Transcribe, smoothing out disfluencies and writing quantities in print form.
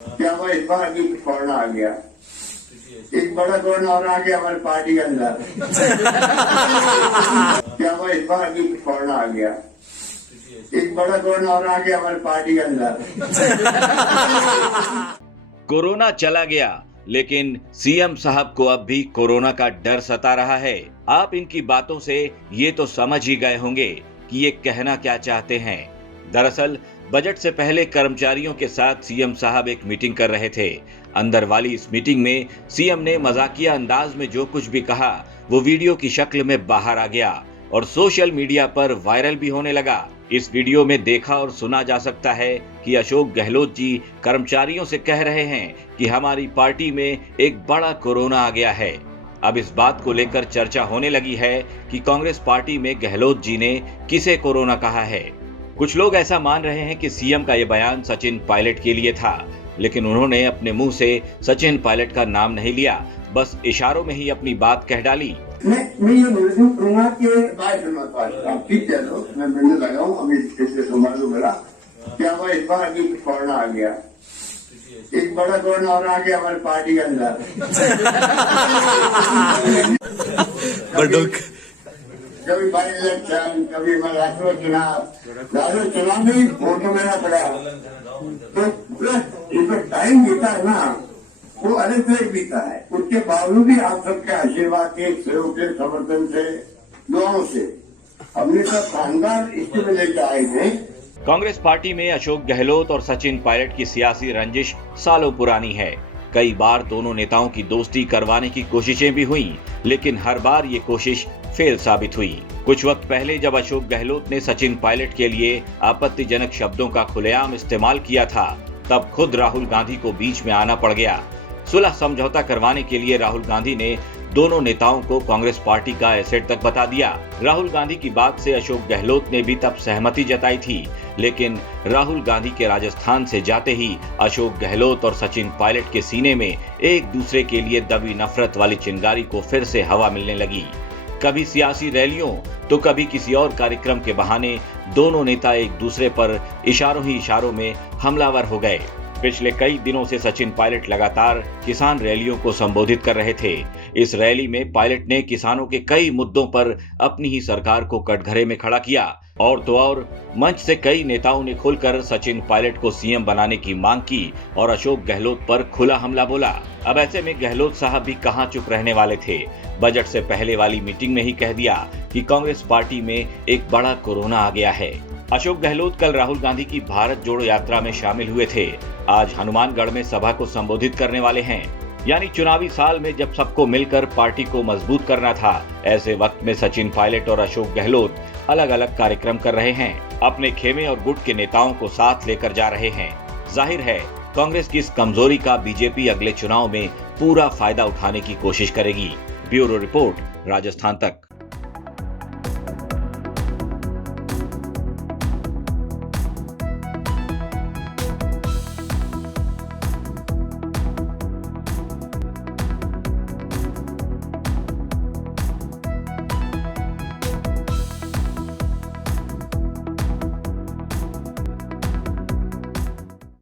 क्या वो इस बार की कोरोना आ गया, एक बड़ा कोरोना और आ गया हमारी पार्टी के अंदर। क्या वो इस बार की कोरोना आ गया, एक बड़ा कोरोना और आ गया हमारी पार्टी के अंदर। कोरोना चला गया, लेकिन सीएम साहब को अब भी कोरोना का डर सता रहा है। आप इनकी बातों से ये तो समझ ही गए होंगे कि ये कहना क्या चाहते हैं। दरअसल बजट से पहले कर्मचारियों के साथ सीएम साहब एक मीटिंग कर रहे थे। अंदर वाली इस मीटिंग में सीएम ने मजाकिया अंदाज में जो कुछ भी कहा वो वीडियो की शक्ल में बाहर आ गया और सोशल मीडिया पर वायरल भी होने लगा। इस वीडियो में देखा और सुना जा सकता है कि अशोक गहलोत जी कर्मचारियों से कह रहे हैं कि हमारी पार्टी में एक बड़ा कोरोना आ गया है। अब इस बात को लेकर चर्चा होने लगी है कि कांग्रेस पार्टी में गहलोत जी ने किसे कोरोना कहा है। कुछ लोग ऐसा मान रहे हैं कि सीएम का ये बयान सचिन पायलट के लिए था, लेकिन उन्होंने अपने मुंह से सचिन पायलट का नाम नहीं लिया, बस इशारों में ही अपनी बात कह डाली। मैं ये महसूस करूंगा कि आप ठीक कह लो, मैं मिलने लगा हूँ अभी इससे संभाल लूँ मेरा। क्या वो इस बार की कोरोना आ गया, एक बड़ा कोरोना और आ गया हमारी पार्टी के अंदर। कभी बाई इलेक्शन, कभी राष्ट्रीय चुनाव में फोटो मेरा पड़ा, तो पूरा जो टाइम बीता है ना वो अलग से बीता है। उसके बावजूद भी आप सबके आशीर्वाद के, सहयोग के, समर्थन से, दुआओं से हमने सब शानदार स्थिति में लेकर आए थे। कांग्रेस पार्टी में अशोक गहलोत और सचिन पायलट की सियासी रंजिश सालों पुरानी है। कई बार दोनों नेताओं की दोस्ती करवाने की कोशिशें भी हुई, लेकिन हर बार ये कोशिश फेल साबित हुई। कुछ वक्त पहले जब अशोक गहलोत ने सचिन पायलट के लिए आपत्तिजनक शब्दों का खुलेआम इस्तेमाल किया था, तब खुद राहुल गांधी को बीच में आना पड़ गया। सुलह समझौता करवाने के लिए राहुल गांधी ने दोनों नेताओं को कांग्रेस पार्टी का एसेट तक बता दिया। राहुल गांधी की बात से अशोक गहलोत ने भी तब सहमति जताई थी, लेकिन राहुल गांधी के राजस्थान से जाते ही अशोक गहलोत और सचिन पायलट के सीने में एक दूसरे के लिए दबी नफरत वाली चिंगारी को फिर से हवा मिलने लगी। कभी सियासी रैलियों तो कभी किसी और कार्यक्रम के बहाने दोनों नेता एक दूसरे पर इशारों ही इशारों में हमलावर हो गए। पिछले कई दिनों से सचिन पायलट लगातार किसान रैलियों को संबोधित कर रहे थे। इस रैली में पायलट ने किसानों के कई मुद्दों पर अपनी ही सरकार को कटघरे में खड़ा किया, और तो और मंच से कई नेताओं ने खुलकर सचिन पायलट को सीएम बनाने की मांग की और अशोक गहलोत पर खुला हमला बोला। अब ऐसे में गहलोत साहब भी कहां चुप रहने वाले थे। बजट से पहले वाली मीटिंग में ही कह दिया कि कांग्रेस पार्टी में एक बड़ा कोरोना आ गया है। अशोक गहलोत कल राहुल गांधी की भारत जोड़ो यात्रा में शामिल हुए थे। आज हनुमानगढ़ में सभा को संबोधित करने वाले हैं। यानी चुनावी साल में जब सबको मिलकर पार्टी को मजबूत करना था, ऐसे वक्त में सचिन पायलट और अशोक गहलोत अलग अलग कार्यक्रम कर रहे हैं। अपने खेमे और गुट के नेताओं को साथ लेकर जा रहे हैं। जाहिर है कांग्रेस की इस कमजोरी का बीजेपी अगले चुनाव में पूरा फायदा उठाने की कोशिश करेगी। ब्यूरो रिपोर्ट, राजस्थान तक।